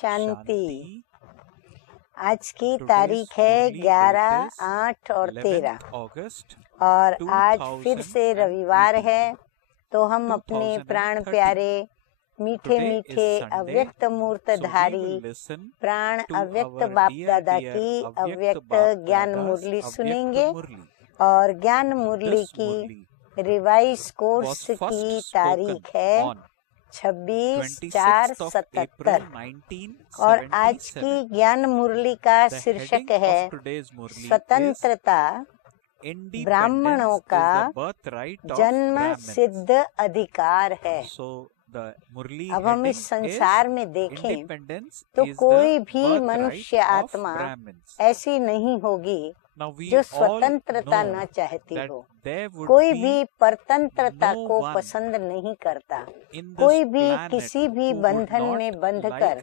शांति। आज की तारीख है 11, 8 और 13 और आज फिर से रविवार है। तो हम अपने प्राण प्यारे मीठे मीठे अव्यक्त मूर्तधारी प्राण अव्यक्त बाप दादा की अव्यक्त ज्ञान मुरली सुनेंगे। और ज्ञान मुरली की रिवाइज कोर्स की तारीख है 26/4/77 और आज की ज्ञान मुरली का शीर्षक है स्वतंत्रता ब्राह्मणों का जन्म सिद्ध अधिकार है। अब हम इस संसार में देखें तो कोई भी मनुष्य आत्मा ऐसी नहीं होगी जो स्वतंत्रता न चाहती हो। कोई भी परतंत्रता को पसंद नहीं करता। कोई भी किसी भी बंधन में बंधकर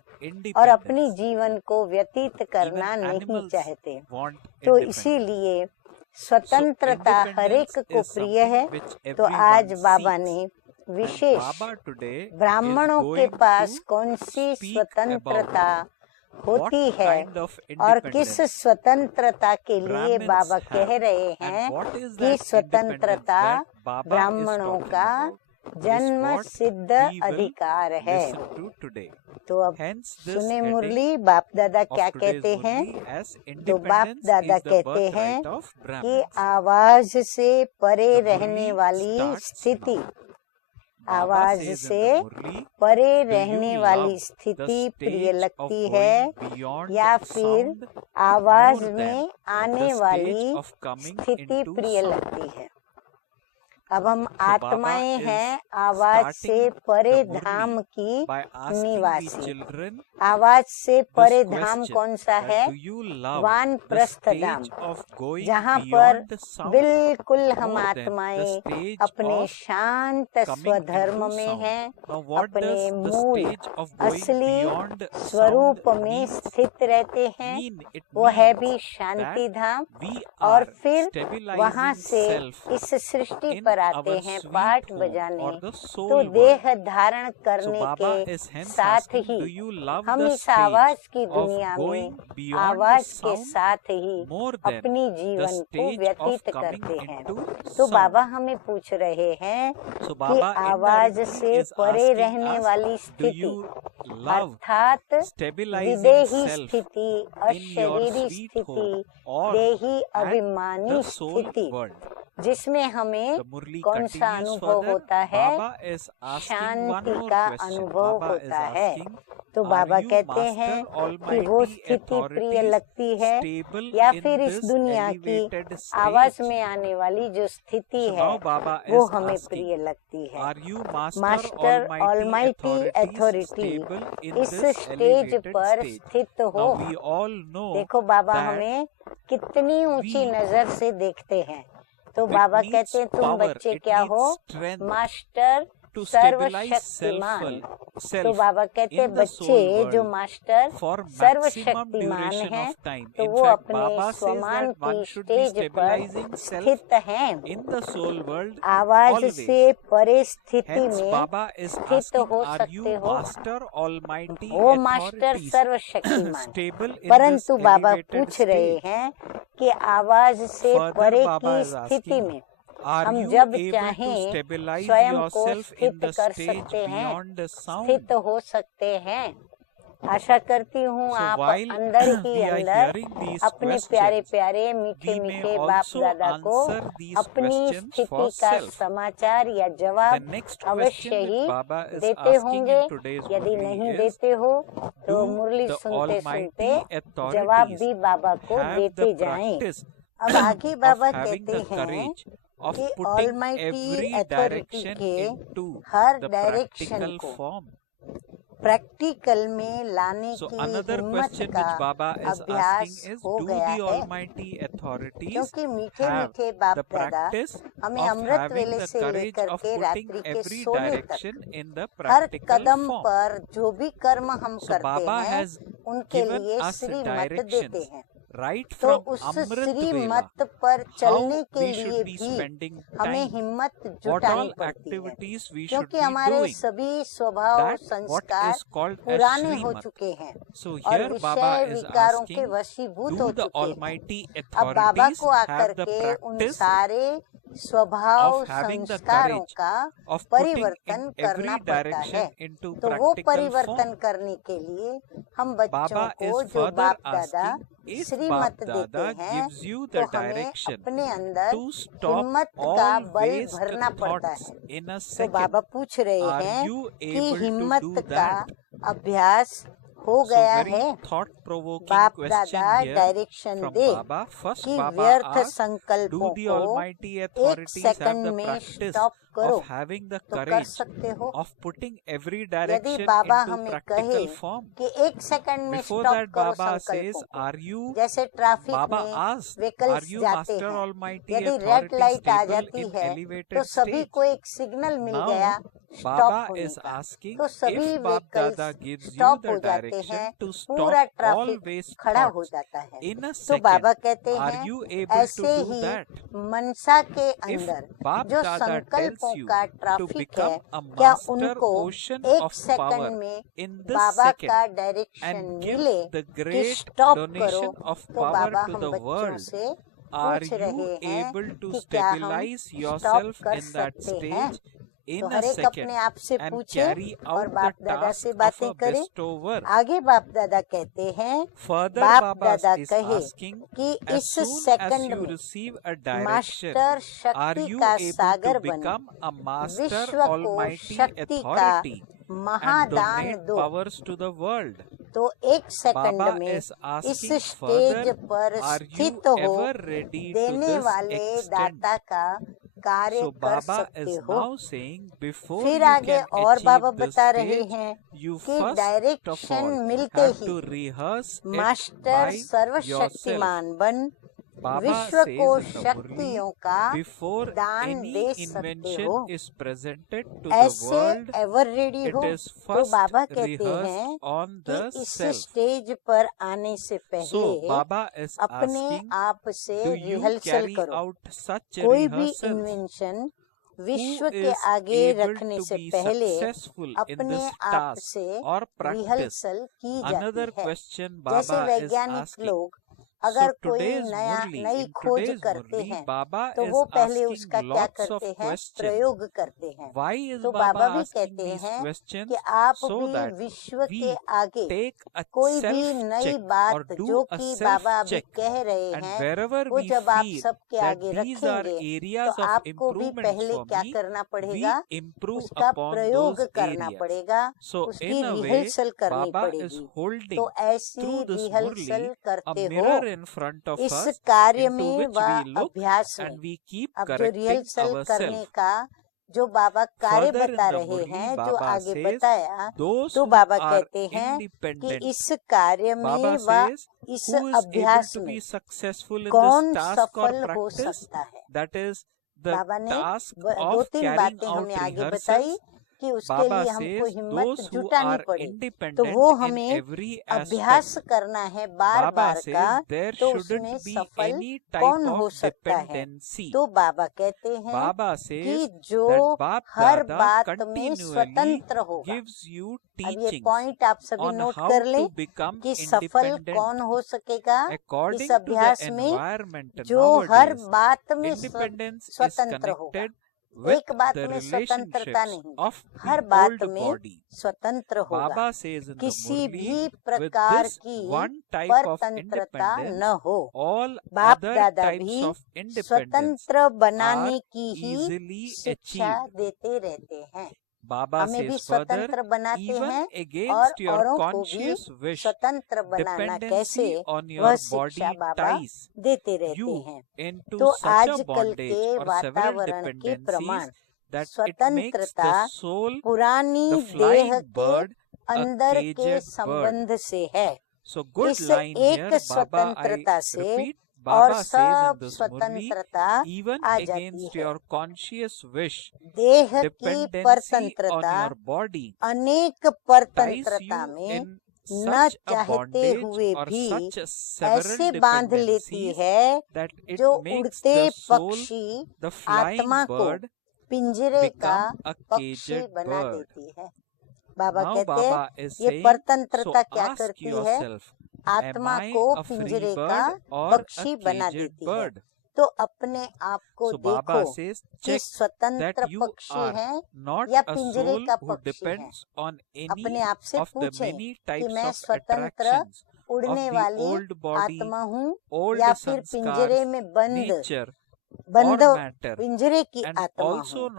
और अपनी जीवन को व्यतीत करना नहीं चाहते। तो इसीलिए स्वतंत्रता हर एक को प्रिय है। तो आज बाबा ने विशेष ब्राह्मणों के पास कौन सी स्वतंत्रता होती है और किस स्वतंत्रता के लिए बाबा कह रहे हैं कि स्वतंत्रता ब्राह्मणों का जन्म सिद्ध अधिकार है। तो अब सुने मुरली बाप दादा क्या कहते हैं। तो बाप दादा कहते हैं कि आवाज से परे रहने वाली स्थिति, आवाज से परे रहने वाली स्थिति प्रिय लगती है या फिर आवाज में आने वाली स्थिति प्रिय लगती है। अब हम आत्माएं हैं आवाज से परे धाम की निवासी। आवाज से परे धाम कौन सा है? वानप्रस्थ धाम, जहाँ पर बिल्कुल हम आत्माएं अपने शांत स्वधर्म में हैं, अपने मूल असली स्वरूप में स्थित रहते हैं। वो है भी शांति धाम। और फिर वहाँ से इस सृष्टि पर आते हैं पाठ बजाने। तो देह धारण करने के साथ ही हम इस आवाज की दुनिया में आवाज के साथ ही अपनी जीवन को व्यतीत करते हैं। तो बाबा हमें पूछ रहे हैं कि आवाज से परे रहने वाली स्थिति अर्थात विदेही स्थिति, अशरीरी स्थिति, देही अभिमानी स्थिति, जिसमें हमें कौन सा अनुभव होता है? शांति का अनुभव होता है। तो बाबा कहते हैं कि वो स्थिति प्रिय लगती है या फिर इस दुनिया की आवाज में आने वाली जो स्थिति है वो हमें प्रिय लगती है। मास्टर ऑलमाइटी अथॉरिटी इस स्टेज पर स्थित हो। देखो बाबा हमें कितनी ऊंची नजर से देखते हैं। तो बाबा कहते हैं तुम बच्चे क्या हो? मास्टर सर्वशक्तिमान। तो बाबा कहते हैं बच्चे जो मास्टर सर्वशक्तिमान हैं तो वो अपने स्वमान की स्टेज पर स्थित हैं। आवाज से परे स्थिति में स्थित हो सकते हो वो मास्टर सर्वशक्तिमान। परंतु बाबा पूछ रहे हैं कि आवाज से परे की स्थिति में हम जब चाहें स्वयं को स्थित कर सकते हैं, स्थित हो सकते हैं। आशा करती हूँ आप अंदर ही अंदर अपने प्यारे प्यारे मीठे मीठे बाप दादा को अपनी स्थिति का समाचार या जवाब अवश्य ही देते होंगे। यदि नहीं देते हो तो मुरली सुनते सुनते जवाब भी बाबा को देते जाएं। अब आगे बाबा कहते हैं कि ऑलमाइटी अथॉरिटी के हर डायरेक्शन को प्रैक्टिकल में लाने की हिम्मत का अभ्यास हो गया है। क्योंकि मीठे मीठे बाप दादा हमें अमृत वेले से लेकर के रात्रि के सोने तक हर कदम पर जो भी कर्म हम करते हैं उनके लिए श्रीमत देते हैं। तो उस श्रीमत पर चलने के लिए भी हमें हिम्मत जुटानी पड़ती है, क्योंकि हमारे सभी स्वभाव संस्कार पुराने हो चुके हैं और विषय विकारों के वशीभूत हो चुके हैं। अब बाबा को आकर के उन सारे स्वभाव संस्कारों का परिवर्तन करना पड़ता है। तो वो परिवर्तन करने के लिए हम बच्चों को जो बाप दादा श्रीमत देते हैं, तो हमें अपने अंदर हिम्मत का बल भरना पड़ता है। तो बाबा पूछ रहे हैं कि हिम्मत का अभ्यास हो गया है। बाप दादा डायरेक्शन दे कि व्यर्थ संकल्पों को 1 सेकंड में स्टॉप करो, तो कर सकते हो। यदि बाबा हमें कहे कि 1 सेकंड में स्टॉप करो संकल्पों को, जैसे ट्रैफिक में व्हीकल्स जाते हैं, यदि रेड लाइट आ जाती है तो सभी को एक सिग्नल मिल गया स्टॉप होने का, तो सभी व्हीकल्स स्टॉप हो जाते हैं, पूरा ट्रैफिक खड़ा हो जाता है। तो बाबा कहते हैं ऐसे ही मनसा के अंदर जो संकल्पों का ट्रैफिक है, क्या उनको 1 सेकंड में बाबा का डायरेक्शन मिले कि स्टॉप करो? तो बाबा हम बच्चों से पूछ रहे हैं कि क्या हम स्टॉप कर सकते हैं? तो हर एक अपने आप से पूछे और बाप दादा से बातें करें। आगे बाप दादा कहते हैं, बाप दादा कहे कि इस सेकंड में मास्टर शक्ति का सागर बने, विश्व को शक्ति का महादान दो। तो 1 सेकंड में इस स्टेज पर स्थित हो देने वाले दाता का कार्य कर सकते हो। फिर आगे और बाबा बता रहे हैं कि डायरेक्शन मिलते ही मास्टर सर्वशक्तिमान बन विश्व को शक्तियों का दान दे सकते हो। ऐसे एवर रेडी हो। तो बाबा कहते हैं कि इस स्टेज पर आने से पहले अपने आप से रिहर्सल करो। कोई भी इन्वेंशन विश्व के आगे रखने से पहले अपने आप से रिहर्सल की जाती है। जैसे वैज्ञानिक लोग अगर कोई नई खोज करते हैं तो वो पहले उसका क्या करते हैं? प्रयोग करते हैं। तो बाबा भी कहते हैं कि आप भी विश्व के आगे कोई भी नई बात जो कि बाबा अभी कह रहे हैं, वो जब आप सबके आगे रखेंगे तो आपको भी पहले क्या करना पड़ेगा? उसका प्रयोग करना पड़ेगा, उसकी रिहर्सल करनी पड़ेगी। तो ऐसी रिहर्सल करते हो इस कार्य में व अभ्यास में। अब जो रिहर्सल करने का जो बाबा कार्य बता रहे हैं, जो आगे बताया, तो बाबा कहते हैं कि इस कार्य में व इस अभ्यास में कौन सफल हो सकता है? बाबा ने 2-3 बातें हमें आगे बताई कि उसके लिए हमको हिम्मत जुटानी पड़े। तो वो हमें अभ्यास करना है बार बार का, तो उसमें सफल कौन हो सकता है? तो बाबा कहते हैं कि जो हर बात में स्वतंत्र होगा। अब ये पॉइंट आप सभी नोट कर लें कि सफल कौन हो सकेगा इस अभ्यास में? जो हर बात में स्वतंत्र होगा। एक बात में स्वतंत्रता नहीं, हर बात में स्वतंत्र होगा। किसी भी प्रकार की परतंत्रता न हो। बाप दादा भी स्वतंत्र बनाने की ही शिक्षा देते रहते हैं। हमें भी स्वतंत्र बनाते हैं और औरों को भी स्वतंत्र बनाना कैसे, वह शिक्षा बाबा देते रहते हैं। तो आजकल के वातावरण के प्रमाण स्वतंत्रता पुरानी देह के अंदर के संबंध से है। इस एक स्वतंत्रता से और सब स्वतंत्रता आ जाती है। देह की परतंत्रता अनेक परतंत्रता में न चाहते हुए भी ऐसे बांध लेती है जो उड़ते पक्षी आत्मा को पिंजरे का पक्षी बना देती है। बाबा कहते हैं ये परतंत्रता क्या करती है, आत्मा को पिंजरे का पक्षी बना देती है। तो अपने आप को देखो कि स्वतंत्र पक्षी है या पिंजरे का पक्षी है। अपने आप से पूछें कि मैं स्वतंत्र उड़ने वाली आत्मा हूँ या फिर पिंजरे में बंद पिंजरे की आत्मा हूँ।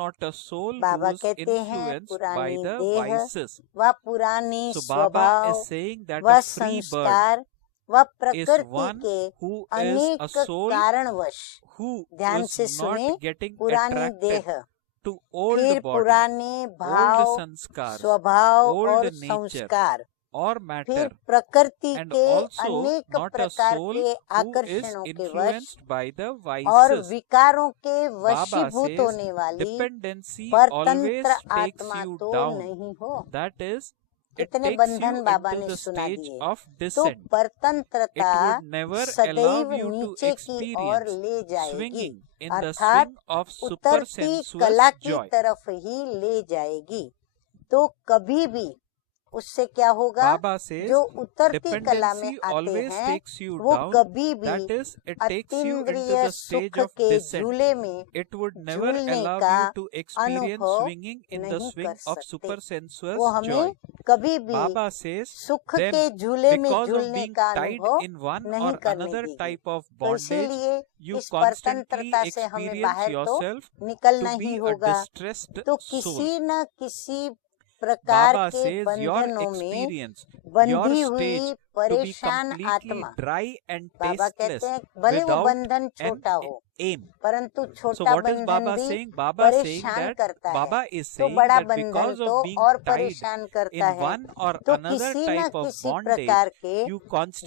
बाबा कहते हैं पुरानी देह व पुरानी स्वभाव व संस्कार व प्रकृति के अनेक कारणवश, ध्यान से सुने, पुरानी देह, फिर पुराने भाव, स्वभाव और संस्कार, फिर प्रकृति के अनेक प्रकार के आकर्षणों के वश और विकारों के वशीभूत होने वाली परतंत्र आत्मा तो नहीं हो। इतने बंधन बाबा ने सुना दिए। तो परतंत्रता सदैव नीचे की ओर ले जाएगी, अर्थात उतरती कला की तरफ ही ले जाएगी। तो कभी भी उससे क्या होगा, जो उतरती कला में आते हैं वो कभी भी अतीन्द्रिय सुख के झूले में झूलने का अनुभव नहीं कर सकते। वो हमें कभी भी सुख के झूले में झूलने का अनुभव नहीं करने देगी। तो इसीलिए इस परतंत्रता से हमें बाहर तो निकलना ही होगा। तो किसी न किसी प्रकार के बंधनों में बंधी हुई परेशान आत्मा, बाबा कहते हैं भले वो बंधन छोटा हो परंतु छोटा बंधन भी परेशान करता है, तो बड़ा बंधन तो और परेशान करता है। तो किसी न किसी प्रकार के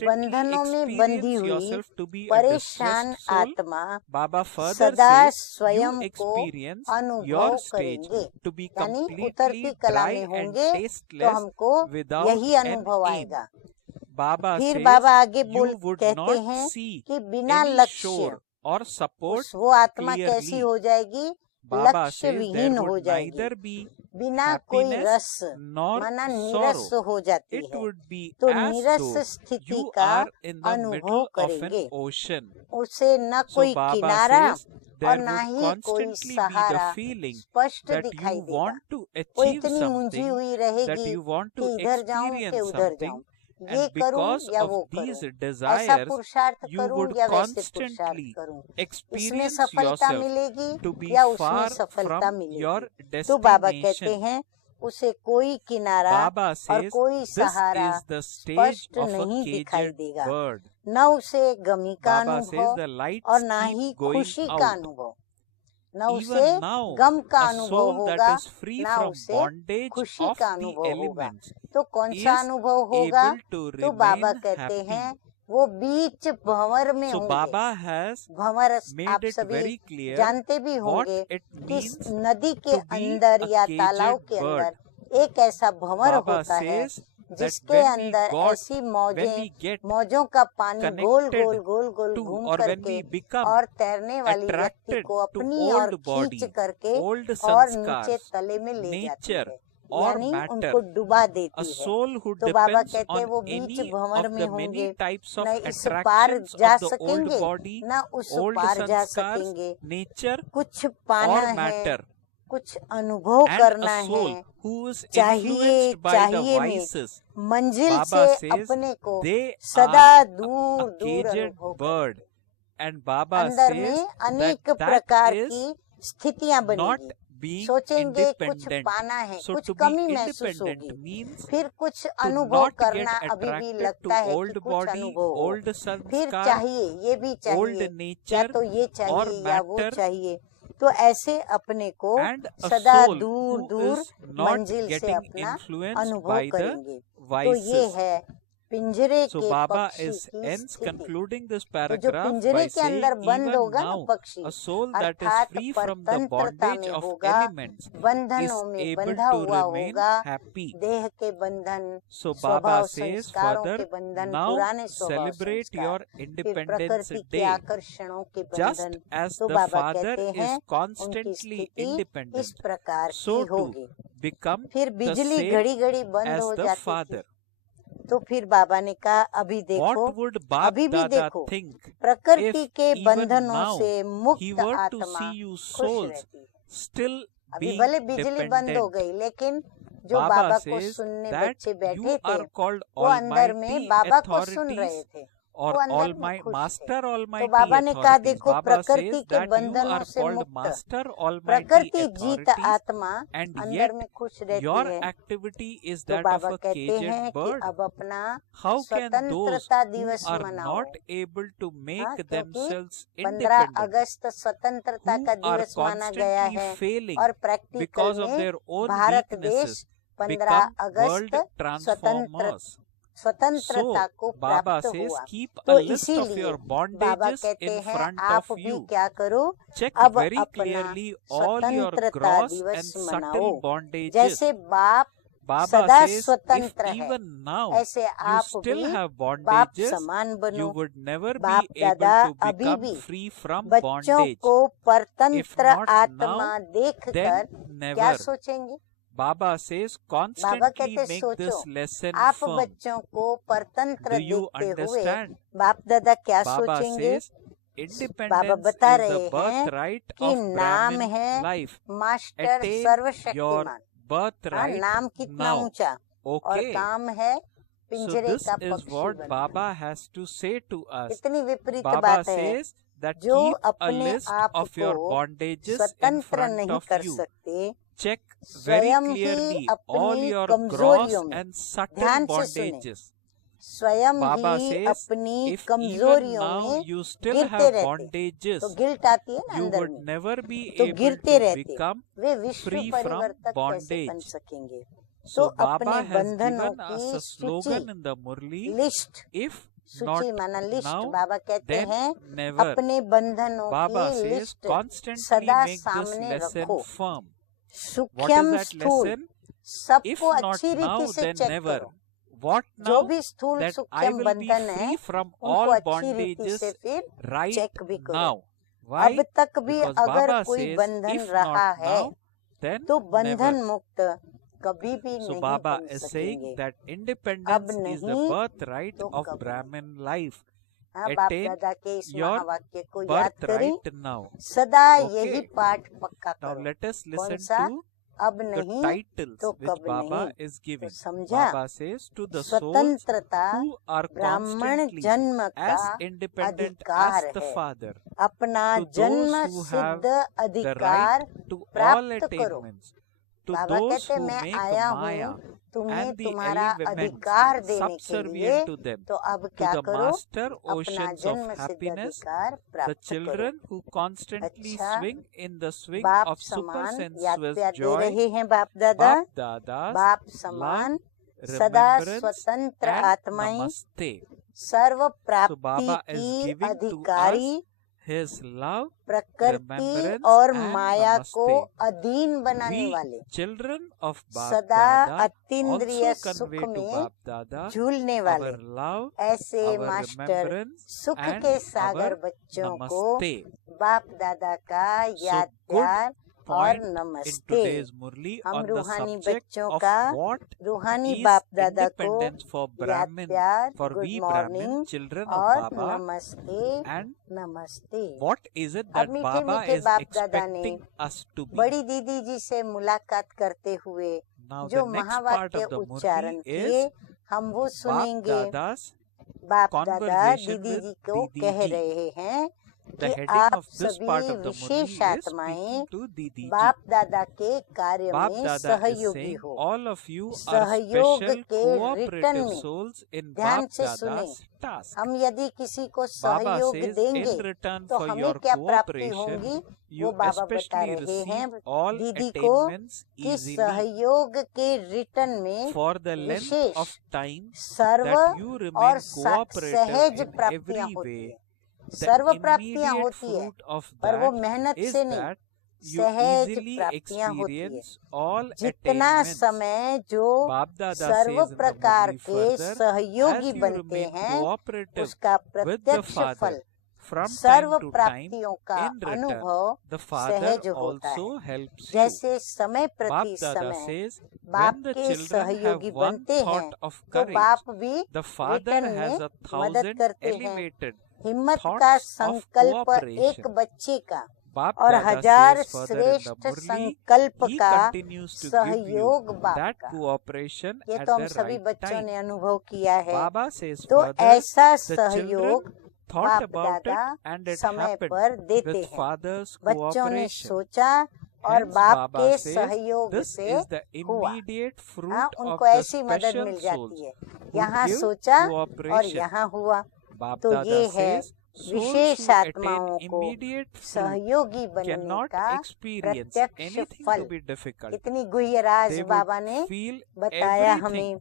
बंधनों में बंधी हुई परेशान आत्मा सदा स्वयं को अनुभव करेंगे, यानी उतरती कला में होंगे तो हमको यही अनुभव आएगा। फिर बाबा आगे कहते हैं कि बिना लक्ष्य और सपोर्ट वो आत्मा कैसी हो जाएगी, लक्ष्य विहीन हो जाएगी, बिना कोई रस माना निरस हो जाती है। तो निरस स्थिति का अनुभव करेंगे, उसे न कोई किनारा और ना ही कोई सहारा स्पष्ट दिखाई देगा। वो इतनी मुंझी हुई रहेगी कि इधर जाऊं कि उधर जाऊं, ये करूं या वो करूं, ऐसा पुरुषार्थ करूं या वैसे पुरुषार्थ करूं, इसमें सफलता मिलेगी या उसमें सफलता मिलेगी। तो बाबा कहते हैं उसे कोई किनारा और कोई सहारा स्पष्ट नहीं दिखाई देगा, न उसे गमी का अनुभव और ना ही खुशी का अनुभव, न उसे गम का अनुभव होगा, न उसे खुशी का अनुभव होगा। तो कौन सा अनुभव होगा, तो बाबा कहते हैं वो बीच भंवर में होंगे। भंवर आप सभी जानते भी होंगे कि नदी के अंदर या तालाब के अंदर एक ऐसा भंवर होता है जिसके अंदर ऐसी मौजों का पानी गोल गोल गोल गोल घूम करके और तैरने वाली व्यक्ति को अपनी ओर खींच करके और नीचे तले में ले जाती है, यानी उनको डुबा देती है। तो बाबा कहते हैं वो बीच भंवर में होंगे, न इस पार जा सकेंगे न उस पार जा सकेंगे। कुछ पाना है, कुछ अनुभव करना है, चाहिए में मंजिल से अपने को सदा दूर दूर अनुभव। अंदर में अनेक प्रकार की स्थितियां बनेगी, सोचेंगे कुछ पाना है, कुछ कमी महसूस होगी, फिर कुछ अनुभव करना अभी भी लगता है कि कुछ अनुभव हो, फिर चाहिए ये भी चाहिए, या तो ये चाहिए या वो चाहिए। तो ऐसे अपने को सदा दूर दूर मंजिल से अपना अनुभव करेंगे। तो ये है पिंजरे So के Baba पक्षी is की hence स्थिति। concluding this तो जो paragraph पिंजरे by के saying अंदर बंद even होगा ना now पक्षी, a soul that is अर्थात free from the परतंत्रता bondage में of होगा, elements is बंधनों में able बंधा to हुआ remain होगा, happy. देह के बंधन, So Baba स्वभाव says संस्कारों further, के बंधन, now पुराने स्वभाव celebrate संस्कार, your फिर Independence प्रकृति के Day. आकर्षणों के Just बंधन। as तो the बाबा father कहते is हैं उनकी constantly स्थिति इस independent, प्रकार so की होगी। to become फिर the बिजली same घड़ी घड़ी बंद as हो the जाती थी, father. तो फिर बाबा ने कहा अभी देखो, What would Bap अभी भी Dada देखो, think प्रकृति if के even बंधनों now से he मुक्त were to आत्मा see you खुश souls रहती। still अभी being भले बिजली बंद हो dependent? गई, लेकिन जो Baba बाबा को says सुनने that बच्चे you बैठे थे, are called वो अंदर में Almighty बाबा को सुन रहे authorities थे, or वो अंदर में Almighty खुश थे। Master तो Almighty बाबा ने कहा authorities. देखो, Baba प्रकृति says के that you बंधनों are से called मुक्त Master Almighty प्रकृति जीत authorities, आत्मा and अंदर yet में खुश रहती your है। activity is तो that of बाबा a कहते caged हैं कि bird. अब अपना How can those स्वतंत्रता who दिवस are मनाओ। not able to make हाँ, क्योंकि themselves 15 independent, अगस्त स्वतंत्रता who का are दिवस माना गया constantly है, failing और प्रैक्टिकल because of में their own भारत weaknesses, देश 15 become अगस्त world transformers? स्वतंत्रता So को Baba प्राप्त says, हुआ। keep तो a list of इसीलिए your बाबा bondages कहते in हैं front आप of भी you. क्या करो, Check अब very अपना clearly all your स्वतंत्रता gross दिवस and मनाओ। subtle bondages. जैसे बाप Baba सदा says, if स्वतंत्र है, even now ऐसे you आप still भी have बाप bondages, समान you बनो। would never बाप be able दादा to अभी become भी free from बच्चों bondage. को परतंत्र If not आत्मा now, देखकर then क्या never. सोचेंगे। Baba says, बाबा constantly कहते make सोचो, this lesson आप firm. बच्चों को परतंत्र Do you देखते हुए understand? बाप दादा क्या Baba सोचेंगे। says, बाबा independence बता is रहे the हैं birthright कि of नाम Brahmin है life. मास्टर Attain your सर्वशक्तिमान। हाँ, birthright नाम कितना now. ऊंचा, और Okay. काम है So पिंजरे this का is पक्षी what बनना। Baba has to say to us. इतनी विपरीत Baba बात है, says that जो keep a अपने list आप of your को bondages in स्वतंत्र front नहीं of कर you. सकते, Check very स्वयं ही clearly all अपनी your gross कमजोरियों में, and subtle ध्यान से सुने, bondages. स्वयं Baba ही says, अपनी if even कमजोरियों now में you still गिरते have रहते, bondages, तो गिल्ट आती है ना you अंदर would में, never be तो able गिरते to रहते, become वे विश्व free from परिवर्तक कैसे बन bondage. सकेंगे। तो So Baba अपने has बंधनों given us की a slogan in the Murli, list, if not सूची माना लिस्ट, now, बाबा कहते then हैं never. अपने बंधनों Baba की says, लिस्ट constantly सदा make this सामने lesson रखो। firm. What is सूक्ष्म that स्थूल lesson? If सबको not अच्छी now, रीति से then चेक never. करो। What जो now? भी स्थूल That I सूक्ष्म will be बंधन है free from उनको all अच्छी रीति bondages से फिर right चेक भी करो। now. Why? अब तक भी Because अगर Baba कोई says, बंधन if रहा not है now, then तो never. बंधन मुक्त कभी भी So नहीं Baba बन is saying सकेंगे। that अब independence is the नहीं birthright तो of कभी। Brahmin life. हाँ, बाप Attain दादा के इस your महावाक्य को याद करें, birthright now. सदा Okay. यही पाठ पक्का Now करो। let us कौन listen सा? to अब the नहीं titles तो which कब Baba नहीं। is तो giving. समझा, Baba says to the souls स्वतंत्रता who are ब्राह्मण constantly जन्म as का independent अधिकार as the है। Father, अपना to जन्म those who have सिद्ध the अधिकार right to all प्राप्त करो। attainments, to बाबा those कहते who मैं make आया Maya हूँ तुम्हें and the तुम्हारा elements अधिकार देने के लिए, subservient to them, तो अब to क्या the करो, master अपना oceans जन्म of सिद्ध happiness, अधिकार the प्राप्त करो। children who constantly अच्छा, swing in the swing बाप of super समान याद sensuous प्यार दे joy, रहे हैं बाप दादा। Bap Dada's बाप love, समान सदा remembrance स्वतंत्र and आत्माएं, namaste. सर्व So प्राप्ति Baba is की giving to अधिकारी, us his love, प्रकृति remembrance और and माया को namaste. अधीन बनाने We वाले, children of Bap सदा Dada अतीन्द्रिय also सुख convey to में Bap Dada झूलने वाले, our love, ऐसे our मास्टर remembrance सुख and के सागर our बच्चों को namaste. बाप दादा का याद good प्यार और Point in नमस्ते। today's Murli हम on the रूहानी subject बच्चों of का what रूहानी is बाप दादा को independence for याद Brahmin, प्यार, for good we Brahmin, morning children और of Baba, नमस्ते and नमस्ते। what is it अब that मीठे Baba मीठे is बाप दादा ने expecting us to be. बड़ी दीदी जी से मुलाकात करते हुए Now जो the next part महावाक्य of the उच्चारण Murli किए is हम वो Bap सुनेंगे। Dada's बाप दादा conversation दीदी with जी को Didi कह ji. रहे हैं The कि heading आप of this part सभी of the wishes Murli is आत्माएं speaking to Didi ji. बाप दादा के कार्य Bap में Dada is सहयोगी saying हो। all of you are सहयोग special के रिटर्न cooperative में souls in ध्यान Bap से सुने, Dada's task. हम यदि किसी को Baba सहयोग says देंगे in return तो for हमें your क्या प्राप्ति cooperation, होंगी, you वो बाबा बता especially रहे हैं receive all दीदी को attainments कि easily सहयोग के रिटर्न में for the length wishes of time serve that you और remain cooperative सहज in प्राप्तियां every होती way. है। The सर्व प्राप्तियां immediate होती है, fruit of पर वो that मेहनत is से नहीं, that you सहज easily प्राप्तियां होती है। experience all जितना attainments. समय जो Bap Dada serve says in the प्रकार Murli के further, सहयोगी as you बनते remain हैं, cooperative उसका with the प्रत्यक्ष Father फल from serve time to time, प्राप्तियों का in return, अनुभव the Father सहज होता also है। helps you. जैसे समय Bap प्रति Dada समय says, बाप when the के children सहयोगी have one बनते हैं thought of तो courage, बाप भी the Father रिटर्न has में 1,000 करते हैं। elevated हिम्मत का thoughts of संकल्प cooperation. एक बच्चे का Bap और Dada हजार says further in the श्रेष्ठ Murli, संकल्प he का continues to give you सहयोग बाप that का। cooperation ये at तो हम the सभी right बच्चों time. ने अनुभव किया है। Baba says तो further, ऐसा the children सहयोग thought बाप about it दादा and it समय happened पर देते with हैं। Father's बच्चों ने cooperation. सोचा और Hence, बाप Baba के says, सहयोग this से is the हुआ। immediate fruit हाँ, of उनको the ऐसी मदद special मिल souls जाती है, who यहाँ give सोचा और cooperation. यहाँ हुआ। Bap तो Dada ये है says, souls wishes who attain आत्माओं को immediate fruit सहयोगी बनने cannot का experience प्रत्यक्ष anything फल। to be difficult. इतनी गुह्य राज They बाबा would ने feel बताया everything हमें।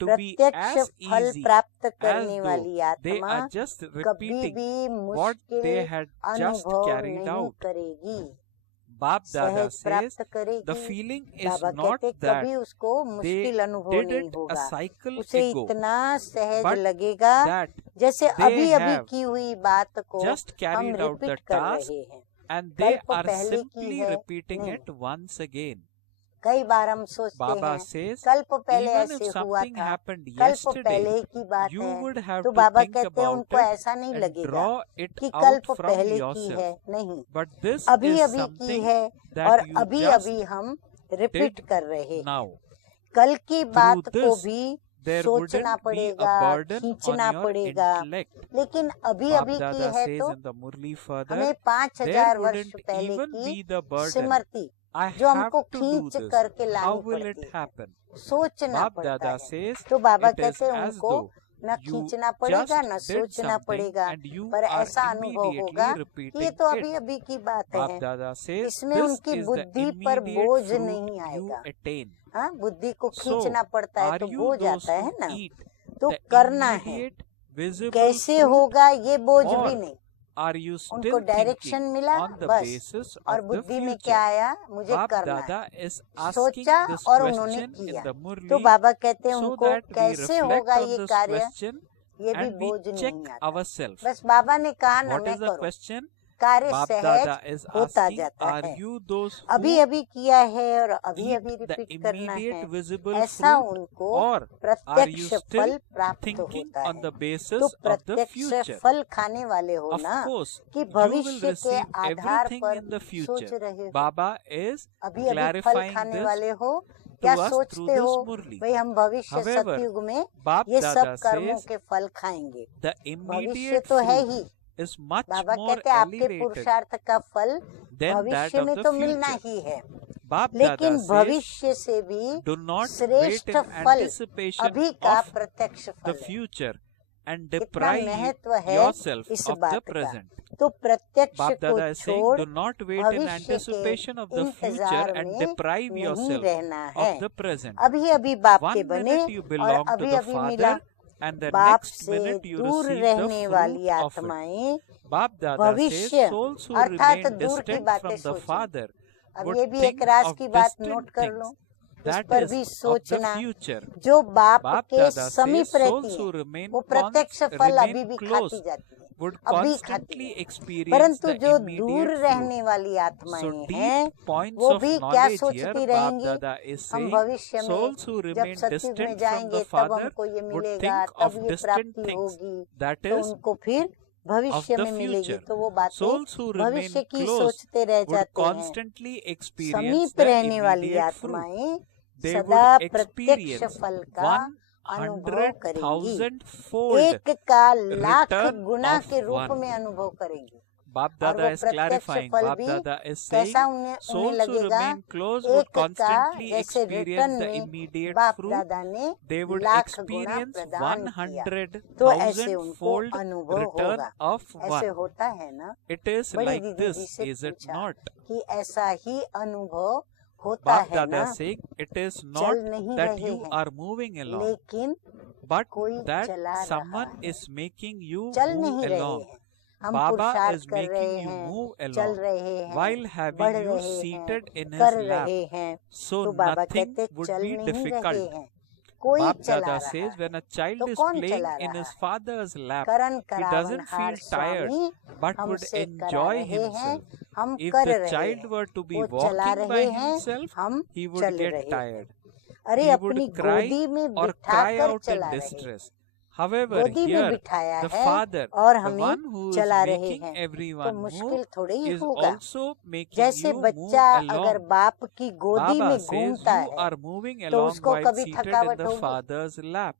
to be प्रत्यक्ष as फल easy प्राप्त as करने though वाली they आत्मा are just कभी repeating भी what मुश्किल they had just अनुभव carried नहीं out. करेगी, Bap Dada सहज says प्राप्त the करेगी। feeling is बाबा not कहते that कभी उसको मुश्किल they अनुभव did नहीं it a होगा, cycle उसे ago, इतना सहज but लगेगा that जैसे they अभी अभी have की हुई बात को just हम carried out the रिपीट कर task रहे हैं। and they कल्प are पहले की simply है repeating नहीं। it once again. कई बार हम सोचते Baba हैं says, कल्प पहले even if ऐसे हुआ something था, happened कल्प पहले yesterday, की बात you है, would have तो to बाबा think कहते हैं about उनको it ऐसा नहीं and लगेगा draw it कि out कल्प from पहले की yourself. है, नहीं, But this अभी is अभी की something है that और you अभी just अभी हम रिपीट did कर रहे हैं। now. कल की बात को this, भी There सोचना wouldn't be a पड़ेगा, burden on खींचना your पड़ेगा, intellect. लेकिन अभी Bap अभी की Dada है says तो in the Murli further, हमें 5000 there वर्ष wouldn't पहले even be की the burden. स्मृति I जो have हमको to do खींच this. करके How लानी will it पड़ती है, happen? सोचना Bap पड़ता Dada है। says, तो बाबा it is कहते हैं as उनको though न you खींचना पड़ेगा, न just did सोचना something पड़ेगा, and you पर are ऐसा अनुभव immediately होगा कि ये repeating तो it. अभी अभी की बात Bap है, Dada says, इसमें this उनकी is the बुद्धि पर immediate बोझ fruit नहीं you आएगा। attain. हाँ, बुद्धि को So, खींचना पड़ता है are तो you बोझ those आता है who ना, eat तो the करना है, immediate visible कैसे fruit, होगा ये बोझ भी or नहीं। are you उनको still डायरेक्शन thinking मिला on the बस, basis और of the बुद्धि में future? क्या आया, मुझे Bap करना है, Dada is asking सोचा this और उन्होंने question in किया। the तो Murli बाबा कहते हैं so उनको that we कैसे reflect होगा on ये this कार्य, question ये भी and we बोझ check नहीं आता। ourselves. बस बाबा ने कहा ना What मैं is the करूँ, question? कार्य Bap सहज Dada is होता asking, जाता are है। you those अभी who अभी किया है और अभी eat अभी the रिपीट करना immediate है, visible ऐसा fruit, उनको or are you प्रत्यक्ष still फल प्राप्त thinking होता on है। the basis तो of the प्रत्यक्ष future? फल खाने वाले हो Of ना course, कि you will भविष्य के receive आधार everything पर in the सोच future. रहे हो, Baba is अभी अभी फल clarifying खाने this वाले हो to या us through सोचते this हो Murli. भाई हम भविष्य However, सतयुग में Bap ये सब Dada कर्मों says के फल खाएंगे। the भविष्य immediate तो है fruit he, is much Baba more कहते हैं आपके elevated पुरुषार्थ का फल than that भविष्य of में the तो मिलना future. ही है, Bap लेकिन Dada says, भविष्य से भी do not wait श्रेष्ठ in फल anticipation अभी का of प्रत्यक्ष the फल है। future and इतना deprive महत्व है yourself इस of the बात का। present. तो प्रत्यक्ष Bap को Dada is saying, छोड़ do not wait in भविष्य के anticipation of the future इंतजार and में deprive नहीं yourself रहना है। of the present. अभी अभी बाप के One बने minute you और belong to अभी the अभी मिला, Father and the बाप next से minute you दूर receive the रहने वाली fruit of it. आत्माएं Bap Dada says, भविष्य souls who अर्थात remain दूर की distant बातें from the सोचें। Father अब would ये भी think एक राज of की बात distant नोट कर things. लो, इस That पर is भी of the सोचना। future. जो बाप Bap के Dada समीप says रहती souls है who remain वो प्रत्यक्ष फल अभी remain भी close खाती जाती है, would अभी खाती constantly है, experience परंतु the जो दूर immediate fruit. रहने वाली So आत्माएं deep हैं points वो of भी क्या knowledge here, सोचती Bap रहेंगी, Dada is हम saying, भविष्य में souls who जब remain सतयुग में distant from जाएंगे the तब Father हमको ये would मिलेगा, think तब of ये distant प्राप्ति things. होगी, That तो is उनको फिर of भविष्य the में मिलेगी। future. तो वो बातें Souls who remain भविष्य की close सोचते रह would जाते हैं। constantly experience समीप the रहने वाली immediate fruit. आत्माएं They सदा would प्रत्यक्ष experience फल का अनुभव करेंगी, 100,000 fold एक का लाख return गुना of के रूप one. में अनुभव करेंगी। Bab और Dada वो is प्रत्यक्ष clarifying. फल Bab भी Dada is saying कैसा उन्हें souls who लगेगा, remain close would एक का constantly जैसे experience रिटर्न the में immediate बाप fruit. दादा ने They would lakh Guna experience प्रदान किया, 100,000 तो ऐसे उनको fold अनुभव return होगा। of ऐसे one. होता है ना? It is बड़ी like दीदी जी this, से is it पूछा not? कि ऐसा ही अनुभव होता Bab है Dada ना? saying it is चल not नहीं that रहे you हैं, are moving along, लेकिन but कोई that चला रहा someone है। is making you चल move नहीं रहे along. हैं, हम Baba पुरुषार्थ is कर रहे making you हैं, move चल along रहे हैं, while बढ़ having you रहे हैं, seated in कर his lap. रहे हैं। So तो बाबा nothing कहते would चल be नहीं रहे difficult. हैं, कोई Bab चला Dada रहा says है। when a child तो is कौन playing चला in रहा his है? father's lap, Karan he करावन doesn't हार feel tired Swami but would हमसे करा enjoy रहे हैं, himself. हम If कर the रहे child हैं, were to be वो चला walking by रहे हैं, himself, हम he would चल get रहे हैं। tired. अरे He अपनी would cry गोदी में or बिठा cry कर out in चला रहे हैं, distress. However, गोदी में here बिठाया the है father, और the हमें one who is चला रहे making हैं, तो everyone मुश्किल move, थोड़े ही is होगा। also making जैसे you move बच्चा अगर along. बाप की गोदी में Baba says घूमता you है are moving तो along उसको while कभी seated in थकावट the होगी? father's lap.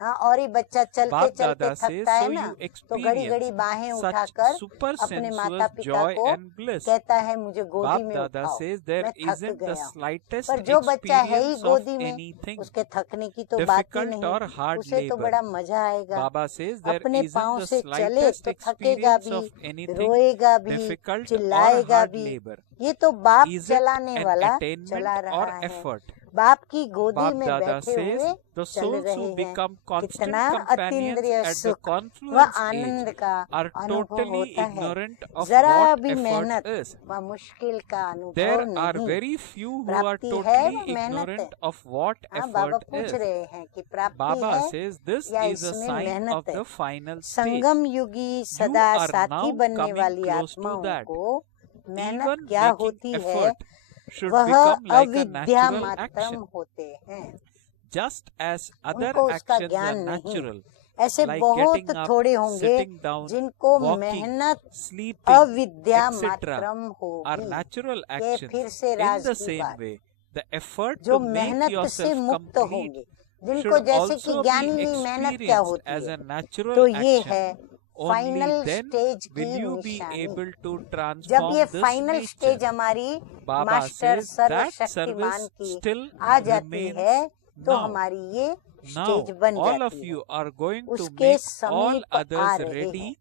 हाँ, और ये बच्चा चलते Bab चलते Dada says थकता है so ना, you तो घड़ी घड़ी experience बाहें such उठाकर super अपने माता sensuous पिता joy को and bliss. कहता है मुझे गोदी Bab में Dada उठाओ, says there मैं थक isn't the गया हूँ। slightest पर जो बच्चा है ही experience of गोदी में, anything उसके थकने की तो बात ही difficult नहीं, or hard उसे तो labor. बड़ा मजा आएगा। Baba says there अपने isn't पाँव the से चले slightest तो थकेगा experience भी, of anything रोएगा भी, difficult or चिल्लाएगा hard भी। labor. ये तो बाप Is it चलाने an वाला attainment चला or रहा है, effort? बाप की गोदी Bab में Dada बैठे says हुए the चल souls रहे who हैं। become constant कितना companions अतीन्द्रिय at the सुख व confluence आनंद age का are अनुभव totally होता है, ignorant of जरा what भी effort मेहनत is. व मुश्किल का अनुभव There are नहीं। very few who are प्राप्ति है totally व मेहनत है। ignorant of what हाँ, बाबा effort पूछ is. रहे हैं कि प्राप्ति Baba है says this या is a इसमें sign मेहनत of है। the final stage. Sangam युगी You सदा are साथी now बनने coming वाली close to आत्माओं that. को मेहनत Even क्या making होती है, effort should वह become like a अविद्या natural मात्रम action. होते हैं। Just as other उनको उसका actions are ज्ञान नहीं। natural, ऐसे like बहुत getting up, थोड़े होंगे sitting down, जिनको walking, मेहनत sleeping, अविद्या etc. मात्रम are होगी। natural ये actions. फिर से In राज the की same बात, way, the effort जो to make मेहनत से yourself मुक्त complete होंगे, जिनको should जैसे कि also ज्ञान ही be नहीं मेहनत क्या experienced होती as है, a natural तो ये action. है Only final then stage will की you be निशानी। able to जब transform ये this फाइनल nature. स्टेज हमारी Baba मास्टर says that सर्वशक्तिमान service की still आ जाती remains है, तो now. हमारी ये Now स्टेज बन all of जाती है। you are going to उसके make all समीप आ others रहे ready हैं।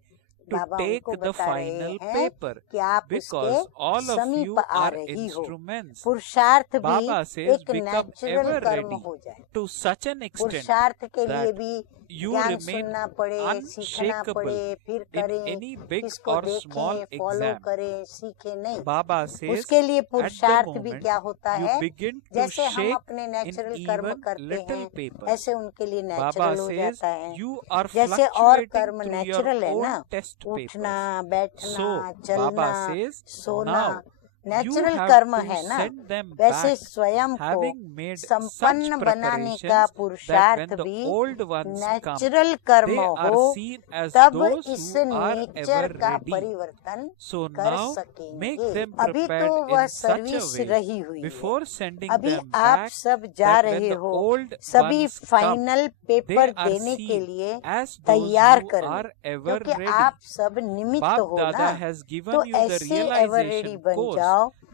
to बाबा take उनको the बता रहे final हैं paper कि आप because उसके all of समीप you आ are रही हो। instruments. पुरुषार्थ भी Baba says एक become नेचुरल ever कर्म ready हो जाए। to such an extent पुरुषार्थ के लिए that भी you ज्ञान remain सुनना पड़े, सीखना unshakable पड़े, फिर in करें, any big किसको or small देखें, फॉलो exam. करें, सीखें नहीं। Baba says उसके लिए at the पुरुषार्थ भी moment क्या होता you है, begin to जैसे हम shake अपने in नेचुरल कर्म even करते little हैं, paper. ऐसे उनके लिए Baba नेचुरल हो says जाता है। you are जैसे और fluctuating कर्म through your नेचुरल है ना, own test उठना, papers. बैठना, So चलना, Baba says सोना, now you नेचुरल have कर्म to है ना, send them वैसे back स्वयं को having made such संपन्न बनाने का preparations that पुरुषार्थ when the भी old ones come, नेचुरल कर्म they हो, are seen as तब those इस who are नेचर ever का ready. परिवर्तन So कर now सकेंगे। make them अभी तो prepared वह in such a service way रही हुई है, before sending अभी them आप back सब जा that when रहे the हो old सभी ones come, final they paper are देने के seen लिए as those तैयार who करने, are ever क्योंकि ready. आप सब निमित्त Bab हो Dada ना, has given तो you the ऐसे एवर रेडी realization बन course जाओ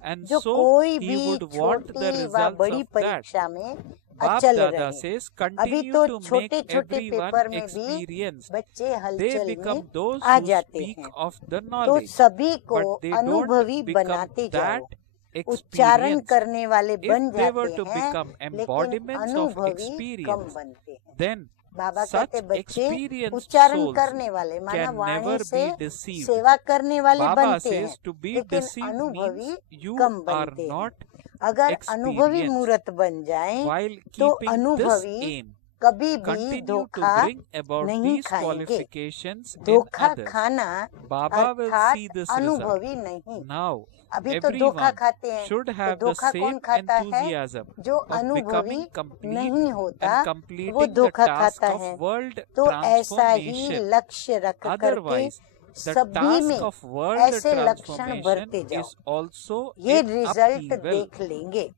and जो so कोई he भी would want the छोटी व results बड़ी of that. परीक्षा में Bab अचल Dada रहे। says अभी continue तो to make छोटे छोटे everyone पेपर में भी experienced. बच्चे They हलचल become में those आ who जाते speak हैं, of the तो knowledge, सभी को but they अनुभवी don't become बनाते जाओ। that उच्चारण experience. करने वाले बन If they were जाते to हैं, become लेकिन embodiments of अनुभवी कम experience, बनते हैं। then बाबा such कहते बच्चे experienced उच्चारण souls करने वाले माना can वाणी never से be deceived. सेवा करने वाले Baba बनते हैं, says to be लेकिन deceived अनुभवी means you कम are बनते हैं। not अगर अनुभवी experienced. मूर्त बन जाएं While तो keeping this अनुभवी aim, कभी भी continue to धोखा bring about नहीं these खाएंगे। qualifications in धोखा others. खाना Baba will अर्थात see this result. अनुभवी नहीं। Now, अभी तो धोखा everyone खाते हैं, should तो have the धोखा कौन same खाता है? enthusiasm जो of अनुभवी becoming complete नहीं होता and वो completing the धोखा task खाता of है। world तो ऐसा ही transformation. लक्ष्य रख करके Otherwise, the सभी task में of world ऐसे लक्षण transformation भरते जाओ, is also ये in रिजल्ट upheaval. देख लेंगे।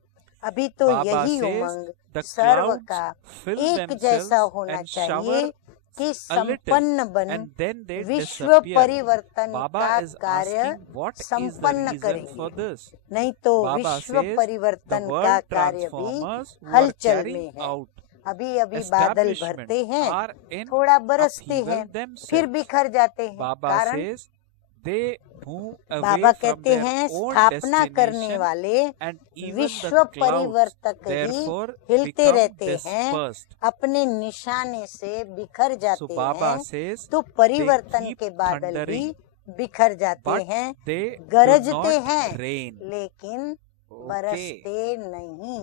अभी तो Baba यही says Umang the serve clouds का fill एक themselves जैसा होना and चाहिए, shower कि a little, संपन्न बन and then they विश्व disappear. परिवर्तन Baba का is कार्य asking what is the संपन्न reason करेंगे। for this. नहीं तो Baba विश्व says the परिवर्तन का world कार्य भी transformers who are हलचल में carrying है। out अभी अभी बादल establishment भरते हैं, are in थोड़ा बरसते upheaval हैं, themselves. फिर बिखर जाते हैं। Baba कारण says they move away Baba from कहते their हैं own स्थापना करने destination वाले and even विश्व the clouds परिवर्तक ही therefore हिलते become रहते हैं, dispersed. अपने निशाने से बिखर So जाते Baba हैं। says तो परिवर्तन keep के बादल भी thundering, बिखर जाते but हैं, they गरजते do not हैं, rain. लेकिन Okay. बरसते नहीं।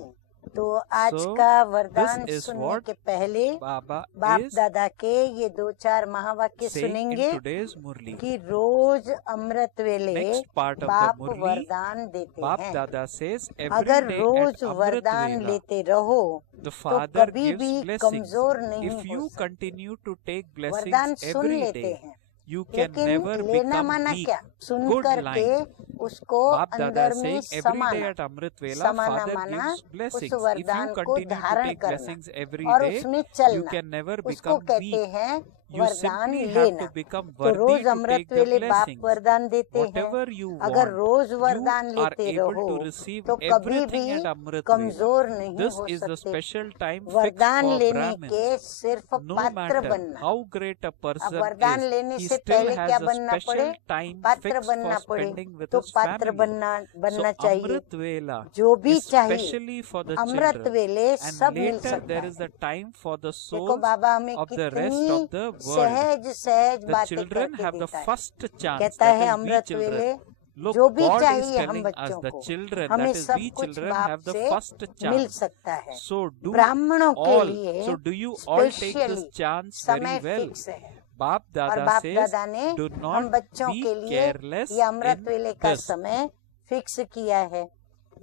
तो आज So, का वरदान this is सुनने what के पहले Baba बाप is दादा के ये 2-4 महावाक्य saying in सुनेंगे today's Murli. कि रोज अमृत वेले Next part of the बाप Murli, वरदान देते Bap हैं। Dada says every अगर day रोज at Amrit वरदान Vela, लेते रहो the तो Father कभी gives भी blessings. कमजोर नहीं If हो you सकते। continue to take वरदान blessings सुन every लेते day, हैं, you can लेकिन never लेना become माना weak. क्या, सुन Good करके line. उसको Bap Dada अंदर is में saying every day समाना, at Amrit Vela, समाना Father माना gives उस blessings. If वरदान you को continue to धारण take करना blessings every और day, उसमें you चलना, can never उसको become कहते weak. हैं You वरदान simply have लेना। to become तो worthy rose to Amrit take the वेले बाप blessings. वरदान देते हैं। Whatever you अगर want, रोज you वरदान are लेते able रहो to receive तो कभी everything भी at Amrit Vela. कमजोर नहीं This हो is the सकते। special time fixed वरदान for लेने Brahmins. के सिर्फ No पात्र matter बनना। how great a अब person वरदान is, लेने he से still पहले has क्या a बनना पड़े, special time पात्र fixed बनना for पड़े, spending with तो his पात्र family. बनना So चाहिए। Amrit Vela जो भी is चाहिए specially for the Amrit children, वेले and सब मिल later सकता there है। is a time for the देखो souls बाबा हमें of the rest कितनी of the world. सहज सहज The बातें children करके have the देता है। first chance, कहता that है is we अमृत वेले children. Look, जो भी God is चाहिए हम telling us, बच्चों the को, children, हमें that is सब we कुछ children बाप have the से first मिल chance. सकता है। So do ब्राह्मणों के all, लिए so do you all take specially this chance समय very well. फिक्स है। Bap और Dada बाप says, दादा ने do हम not बच्चों be के लिए careless ये अमृत in वेले का this. समय फिक्स किया है।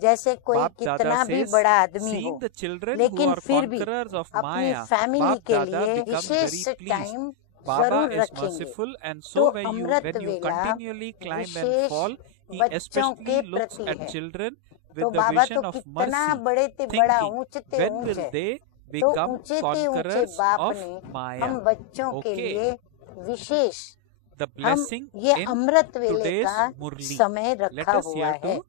जैसे कोई Bap कितना Dada भी says, बड़ा आदमी हो, seeing the children who लेकिन are फिर भी conquerors of अपनी Maya, फैमिली Bap के Dada लिए becomes विशेष very pleased. टाइम Baba जरूर is रखेंगे। merciful, and तो so when अमृत you वेला continually climb and विशेष fall, he बच्चों के especially looks प्रति at है। children तो with the बाबा तो vision of कितना mercy, बड़े ते बड़ा thinking, ऊंचते when ऊंच will है। they तो become ऊंचे ते ऊंचे conquerors बाप of ने हम Maya? बच्चों के Okay. लिए विशेष The हम blessing ये in अमृत वेले today's का Murli. समय Let रखा us हुआ hear है। to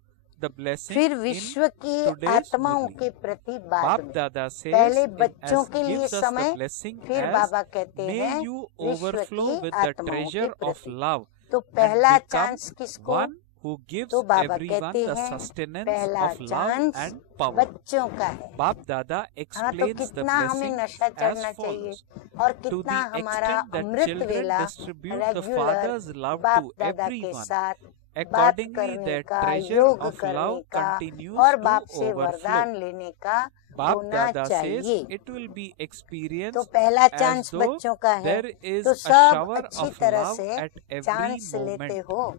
the blessing फिर in विश्व की today's आत्माओं Murli. के प्रति बाद Bap में Dada says, पहले in बच्चों as के लिए gives us समय, the blessing फिर as बाबा कहते may हैं you विश्व overflow की with the आत्माओं के treasure of प्रति। love तो and पहला become चांस किसको, one who gives तो बाबा everyone कहते the हैं sustenance पहला of love chance and power. बच्चों का है। Bap Dada हाँ, तो explains the कितना हमें blessing नशा as चढ़ना चाहिए follows. और To कितना the हमारा extent that अमृत children वेला distribute the regular Father's love बाप to दादा के everyone, साथ बात accordingly करने their का, treasure योग of करने love का continues और to बाप से overflow. वरदान लेने का Bap होना Dada चाहिए। says it will be तो experienced पहला as चांस though बच्चों का है, there is तो a सब shower अच्छी of तरह love से at every चांस लेते moment. हो।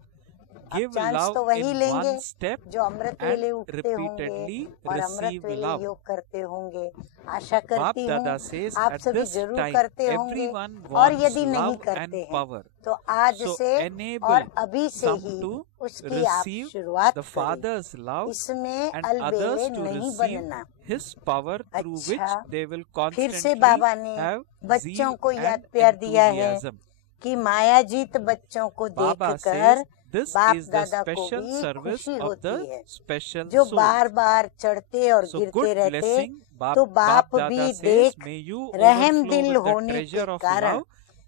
अब Give चांस love तो वही in लेंगे one step जो अमृत and वेले उठते होंगे repeatedly और अमृत receive वेले love. योग करते होंगे। आशा Bap करती Dada हूँ says आप at सभी this जरूर time करते होंगे, everyone और wants यदि नहीं love करते and हैं power. तो आज So से enable और अभी से some ही to उसकी आप receive शुरुआत the करें। Father's love इसमें and अलबेले others to नहीं receive बनना। His power through which अच्छा, they will फिर से constantly बाबा ने have बच्चों zeal को and याद प्यार दिया है enthusiasm. कि मायाजीत बच्चों को Baba देखकर says this बाप is the दादा को special भी service खुशी of होती the है। special जो soul. बार बार चढ़ते और So गिरते good रहते, blessing, तो बाप Dada भी says, देख may you रहम overflow दिल with the होने के treasure of कारण love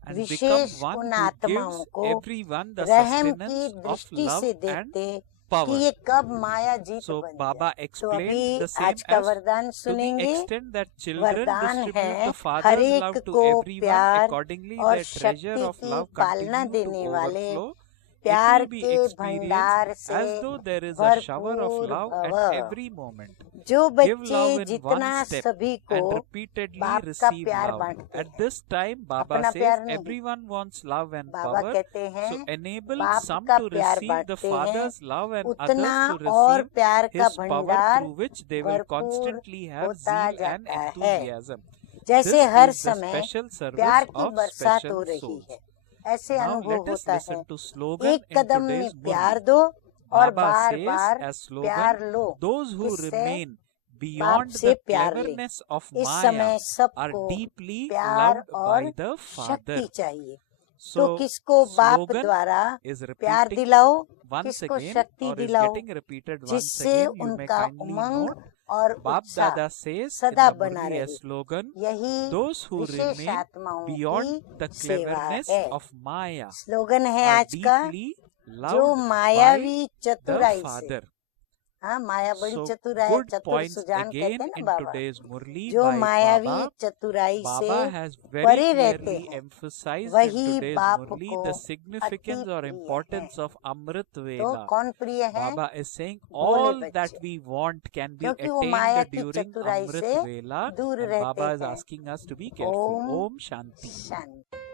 and become wishes one उन who आत्माओं gives को everyone the रहम की sustenance of दृष्टि love से and देखते कि power. ये कब माया जीत So बन Baba जाए। तो explained अभी the same आज का as वरदान to the सुनेंगे। extent that children वरदान distribute है the Father's हर love एक to को everyone, प्यार accordingly और their treasure शक्ति of की love पालना continue to देने वाले overflow. It प्यार will be के भंडार experienced से as though there is a shower of भरपूर love at भव। every moment. जो Give love बच्चे in जितना one step सभी and को repeatedly बाप का receive प्यार love. बांटते At हैं, this time, Baba अपना says प्यार नहीं। everyone wants love and Baba power. कहते हैं So enable बाप some का to प्यार receive the बांटते हैं, Father's love and उतना others to और receive प्यार का His power भंडार through which they will भरपूर constantly have होता zeal and जाता है। enthusiasm. जैसे This हर is the समय special service प्यार की of बरसात हो special रही souls. है, ऐसे Now अनुभव let us होता है। listen to slogan एक in कदम में today's प्यार Murli. दो और Baba बार says बार as प्यार slogan, लो। those who किससे? remain beyond से the प्यार ले। cleverness of इस Maya समय are सबको deeply प्यार loved और by the शक्ति Father. चाहिए। तो So किसको बाप slogan द्वारा is प्यार repeating दिलाओ, once किसको again शक्ति or is दिलाओ, getting repeated once जिससे again. You may उनका kindly उमंग note और Bap उत्साह Dada says in सदा the बना Murli a रहे। slogan, यही those who विशेष remain आत्माओं beyond की the सेवा cleverness है। of Maya स्लोगन है are आज का, deeply जो loved by मायावी the चतुराई से, Father. हाँ माया बड़ी So चतुर है, good चतुर points सुजान कहते again हैं ना in बाबा। today's Murli जो by मायावी Baba. चतुराई से Baba has very परे रहते clearly हैं, emphasized in वही today's बाप Murli को the अति significance or प्रिय है। importance of Amrit तो Vela. कौन प्रिय है? Baba is saying बोले all that बच्चे, we want can be क्योंकि वो माया attained की during चतुराई Amrit से Vela, दूर and रहते Baba is हैं। asking us to be careful. Om Om Shanti. Shanti.